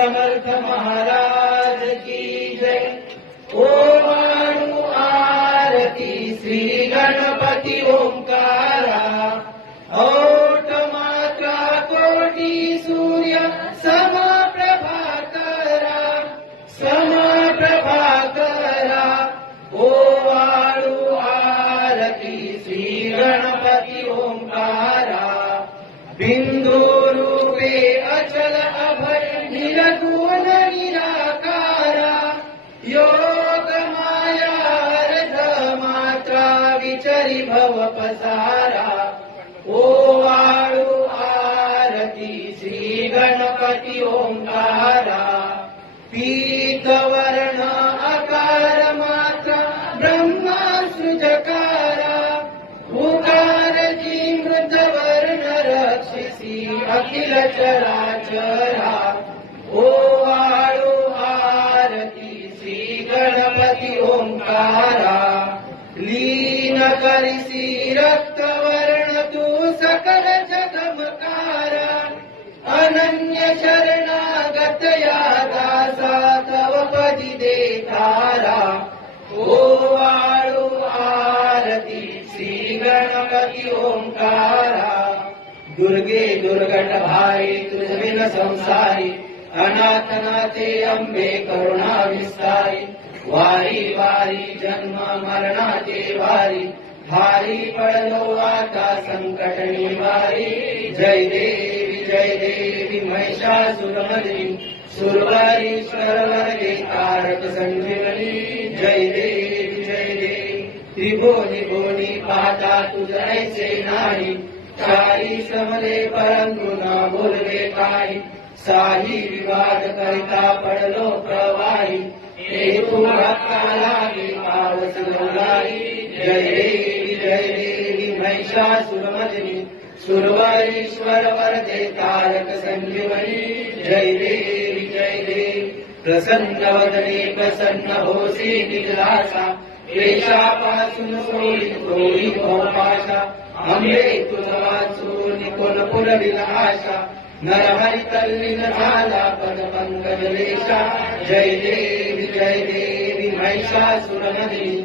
समर्थ महाराज की जय। ओ वाणु आरती श्री गणपती ओंकारा। ओट मात्रा कोटी सूर्य समप्रभाकरा समप्रभाकरा। ओ वाणु आरती श्री गणपती ओंकारा। बिंदु रूपे अचल अभय निरगुण निराकारा। योग माया अर्ध मात्रा विचरी भव पसारा। ओ वाळू आरती श्री गणपती ओंकारा। पीतवर्ण आकार मात्रा ब्रह्मा सृजकारा। उकार जी मृतवर्ण रक्षसी अखिल चराचरा। ओ वाळू आरती श्री गणपती ओंकारा। लीन करिसी रक्तवर्ण तू सकल जगमकारा। अनन्य शरणागत या दासा तव पदी देतारा। ओ वाळू आरती श्री गणपती ओंकारा। दुर्गे दुर्गट भाई तुझविन संसारी। अनाथनाथे अंबे करुणा विस्तारी। वारी वारी जन्म मरणाचे वारी। भारी पडलो आता संकट निवारी। जय देवी महिषासुरमर्दिनी। सुरवरीश्वर वरदे तारक संजीवनी। जय देवी त्रिभुवनी भुवनी पाहता तुझ ऐसे नाही। चारी समले परंतु न बोलवे काही। साही विवाद करिता पडलो प्रवाही। हे तुला लागे पावस लोलाही। जय देवी महिषासुरमर्दिनी। सुरवरीश्वर वरदे तारक संजीवनी। जय देवी प्रसन्न वदने प्रसन्न होसी निराशा। क्लेशापासून सोडी भवपाशा। अंबे तुझ वाचून कोण पुरविल आशा। नरहरी तल्लीन झाला पद पंकज लेशा। जय देवी महिषासुरमर्दिनी।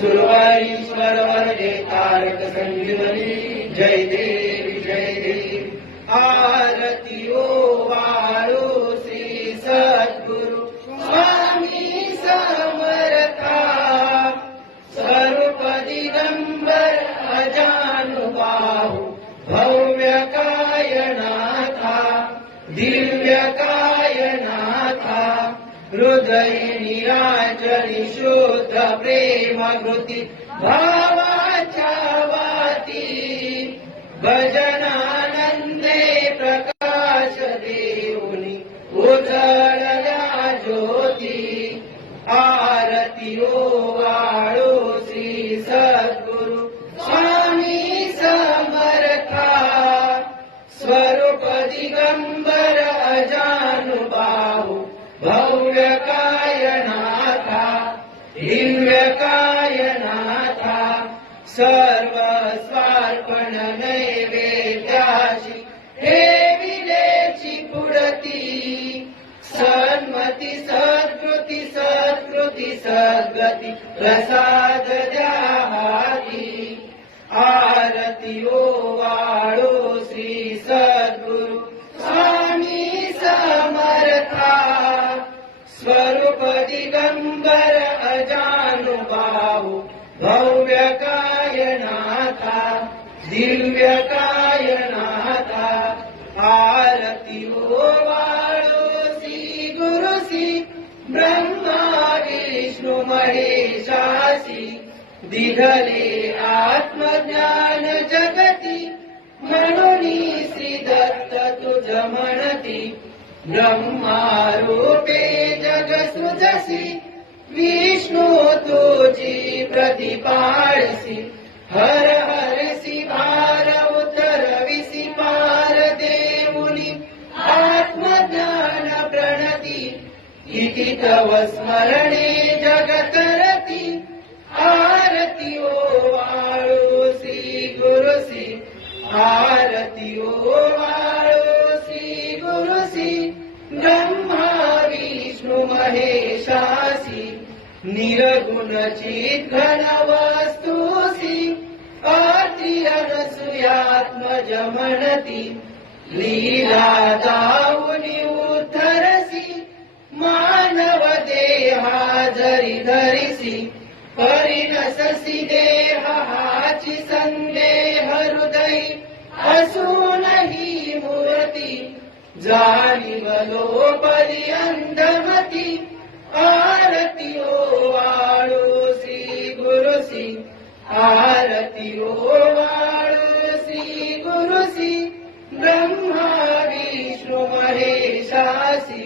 सुरवरीश्वर वरदे तारक संजीवनी। जय देवी आरती ओ वाळू श्री सद्गुरु स्वामी समर्था। स्वरूप दिगंबर अजानुबाहु भव्य कायनाथा। दिव्य कायनाथा हृदय निराजनी शुद्ध प्रेम कृती भावाच्या वाती। भजनानंदे प्रकाश देऊनी उजळल्या ज्योती। आरती ओ वाळू श्री सद्गुरु स्वामी समर्था। स्वरूप दिगंबर अजानुबाहु भव्य कायनाथा। दिव्य कायनाथा सर्व स्वार्पण नैवेद्याशी। ठेविलेची पुढती सन्मती सद्कृती सद्गती प्रसाद द्या हाती। आरती ओ वाळू श्री सद्गुरु स्वामी समर्था। स्वरूप दिगंबर अजानुबाहु भव्य कायनाथा। दिव्य कायनाथा आरती ओ वाळू श्री गुरु श्री ब्रह्मा विष्णु महेशासी। दिघले आत्मज्ञान जगती म्हणून श्री दत्त तुझ म्हणती। ब्रह्मा रूपे जग सुजसी। विष्णू तुझी प्रतिपाळसी। हर हरसी भार उतरविसी पार देऊनी। आत्मज्ञान प्रणती इति तव स्मरणे जगतरती। आरती ओ वाळू श्री गुरु श्री। आरती ओ वाळू श्री गुरु श्री ब्रह्मा महेशासी निर्गुण चित घन वस्तुसी आर्ति अनसूयात्मज म्हणती लीला दाऊनी उद्धरसी मानव देहा जरी धरिसी परिणससी देह हाची संदेह हृदय असून ही मूर्ती जाणीवलो पर्यंतमती आरती ओवाळो श्री गुरुसी आरती ओवाळो श्री गुरुसी ब्रह्मा विष्णु महेशासी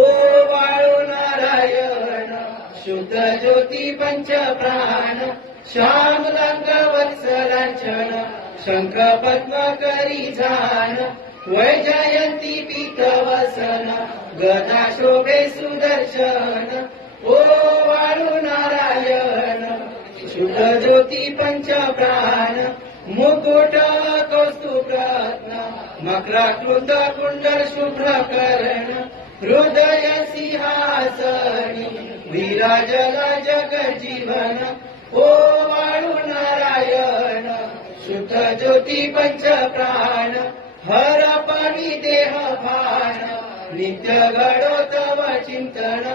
ओवाळो नारायण शुद्ध ज्योती पंच प्राण श्यामलांग वत्सलांचन शंख पद्म करी जान वैजयंती पीठ वसन गदा शोभे सुदर्शन ओवाळो नारायण शुद्ध ज्योती पंच प्राण मुकुट कौस्तुभ रत्न मकराकृत कुंडल शुभ्र कर्ण हृदय सिंहासनी विराजला जगजीवन ओवाळो नारायण शुद्ध ज्योती पंच प्राण हर पाणी देह भान नित्य घडो तव चिंतन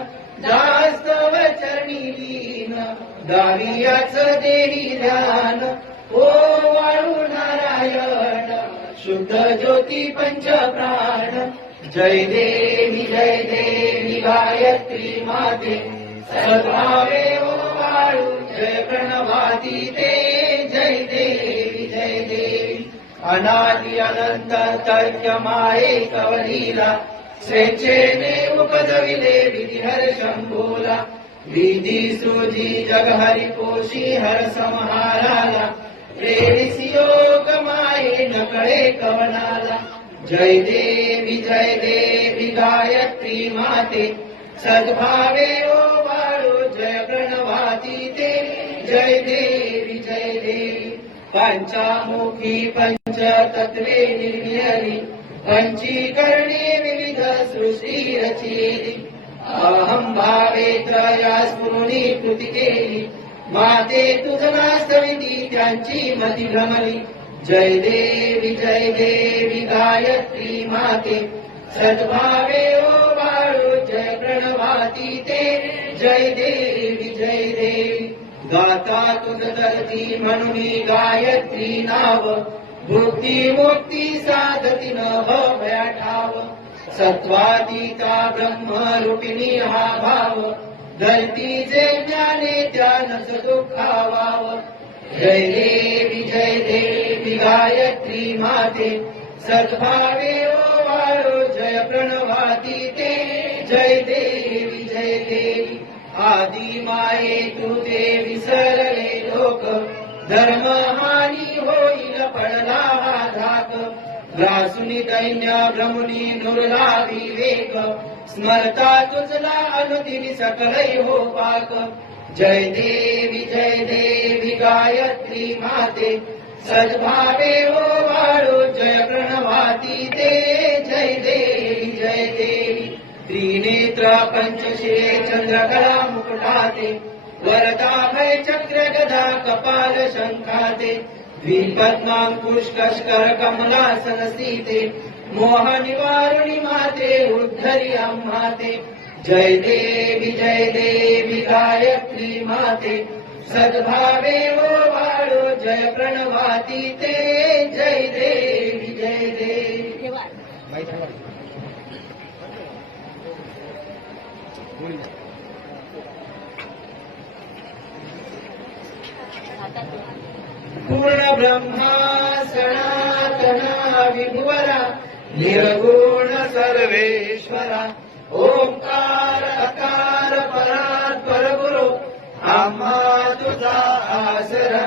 जास्तव चरणी लीन दावियाच देही ध्यान ओवाळो नारायण शुद्ध ज्योती पंच प्राण जय देवी गायत्री माते सद्भावे ओवाळो जय प्रणवाती ते जय देवी अनादि अनंत तर्क माये कवलीला स्वेच्छेने उपजविले विधी हर शंभोला विधी सुधी जग हरि पोषी हर संहाराला प्रेरिसी योग माये न कळे कवनाला जय देवी गायत्री माते सद्भावे ओवाळो जय प्रणवाती ते जय देवी पंचामुखी पंच तत्वे निर्मियली पंचीकरणे विविध सृष्टी रचिली अहं भावे त्रया स्फुरणी कृती केली माते तुझ नास्तविती त्यांची मती भ्रमली जय देवी गायत्री माते सद्भावे ओवाळो जय प्रणवाती ते जय देवी गाता तुझ धरती म्हणून गायत्री नाव भुक्ती मुक्ती साधती न भया ठाव सत्वातीता ब्रह्म रूपिणी हा भाव धरती जे ज्ञाने त्यानच दुःखावाव जय देवी गायत्री माते सद्भावे ओवाळो जय प्रणवाती ते जय देवी आदि माये तुझे विसरले लोक धर्म हानी होईल पडला हा धाक ग्रासुनी दैन्य भ्रमुनी नुरला विवेक स्मरता तुझला अनुदिनी सकलै हो पाक जय देवी गायत्री माते सद्भावे ओवाळो जय प्रणवाती ते जय देवी त्रिनेत्र पंचशिरे चंद्रकला मुकुटाते वरदाभय चक्र गदा कपाल शंखाते द्विपद्मांकुश कष्कर कमलासन सीते मोह निवारुणी माते उद्धरी अम्माते जय देवी गायत्री माते सद्भावे ओवाळो जय प्रणवाती ते जय देवी पूर्ण ब्रह्मा सनातना विभुवरा निर्गुण सर्वेश्वरा ओंकार अकार परात्पर गुरु आम्हा तुझा आसरा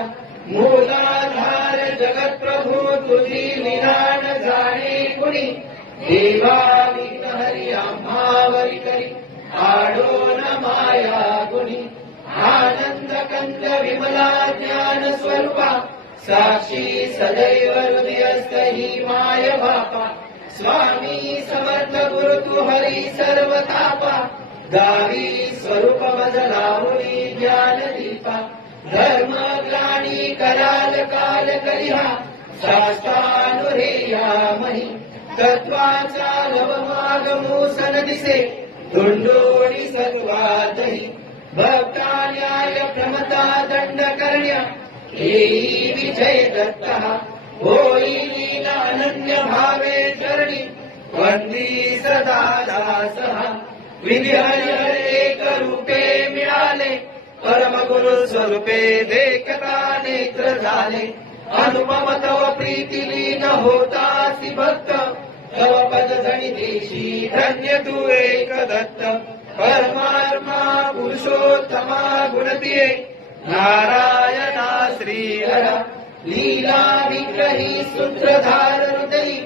मूलाधार जगत प्रभू तुझी निधान जाणे कुणी देवा विघ्न हरी आम्हावरी करी आडो न माया गुणी आनंद कंद विमला ज्ञान स्वरूपा साक्षी सदैव हृदयस्थ ही माय बापा स्वामी समर्थ गुरु तू हरी सर्व तापा गावी स्वरूप बदलावणी ज्ञान दीपा धर्म ग्लानी कराल काल कलिहा शास्त्रानुरेयामहि तत्वाचा लवमागमो सन दिसे धुंडोळी सर्वातहि भक्ता न्याय प्रमता दंड करण्या येई विजय दत्तः होई लीला अनन्य भावे चरणी वंदी सदा दासः विधिहरि एक रूपे मिळाले परम गुरु स्वरूपे देखता नेत्र झाले अनुपम तव प्रीती लीन होतासी भक्त तव पद धणी देशी धन्य तू एक दत्त परमात्मा पुरुषोत्तमा गुणतिये नारायणा श्रीहरा लीला विग्रही सूत्रधार हृदयी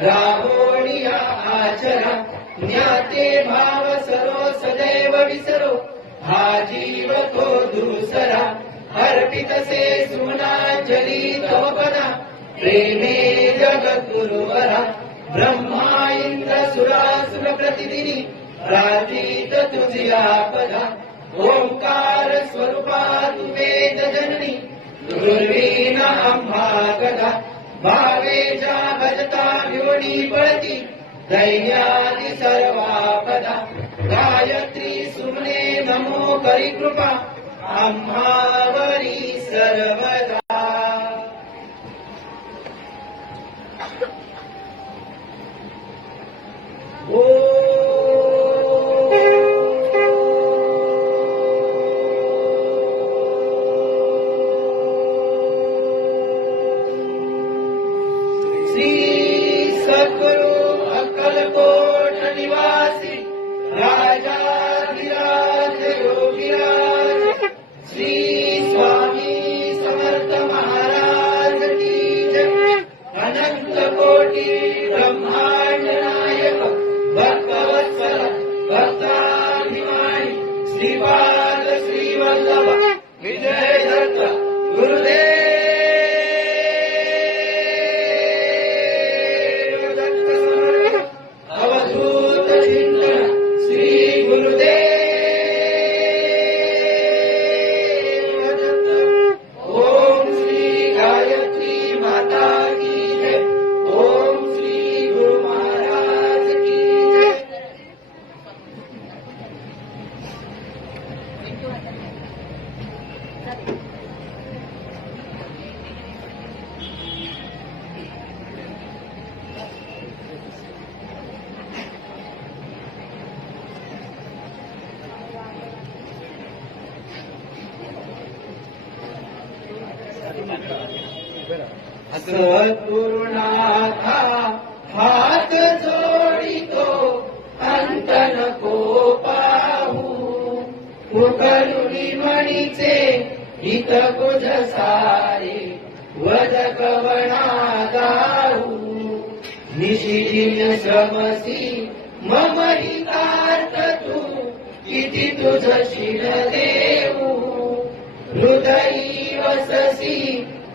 राहोणिया आचरा ज्ञाते भाव सरो सदैव विसरो हा जीव तो दुसरा अर्पित से सुमनांजली तव पदा प्रेमे जगत गुरुवरा ब्रह्मा इंद्र सुरासुर प्रतिदिनी प्रार्थीत तुझिया पदा ओंकार स्वरूपा तू वेद जननी गुरुवीण आम्हा गदा भावे जा भजता योनी पळती दैन्यादि सर्वापदा गायत्री सुमने नमो करी कृपा आम्हावरी सर्वदा सद्गुरुनाथा हात जोडितो अंत नको पाहू मुखरुणी म्हणीचे हित कुज सारे वद कवणा गाऊ निशिदिन श्रमसी मम हितार्थ तू किती तुझ शिर देऊ हृदयी वससी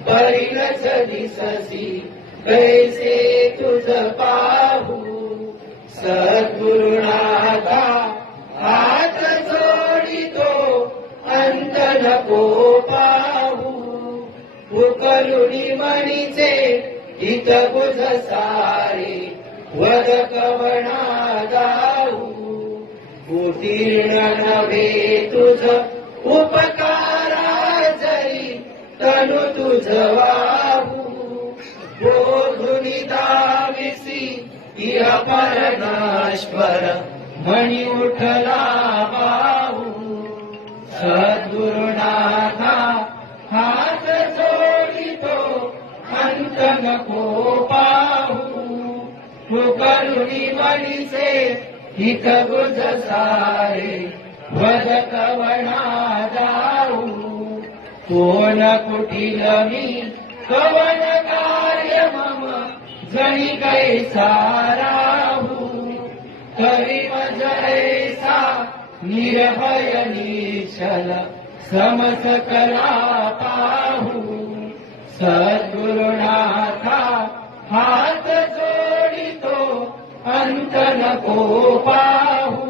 परिणच दिससी कैसे तुझ पाहू सद्गुरुनाथा हात जोडितो अंत नको पाहू मुखरुणी म्हणीचे हित बुध सारे वद कवणा गाऊ उत्तीर्ण नव्हे तुझ उपकारा जरी तनु तुझ वाहू बोधुनी दाविसी इह परमेश्वर म्हणी उठला बाहू सद्गुरुनाथा हात जोडितो अंत नको पाहू मुखरुणी म्हणीचे हित बुध सारे वद कवणा जाऊ कोण कुटील मी कवन कार्य मम जणी कैसा राहू तरी मज ऐसा निर्भय निश्चल समसकला पाहू सद्गुरुनाथा हात जोडितो अंत नको पाहू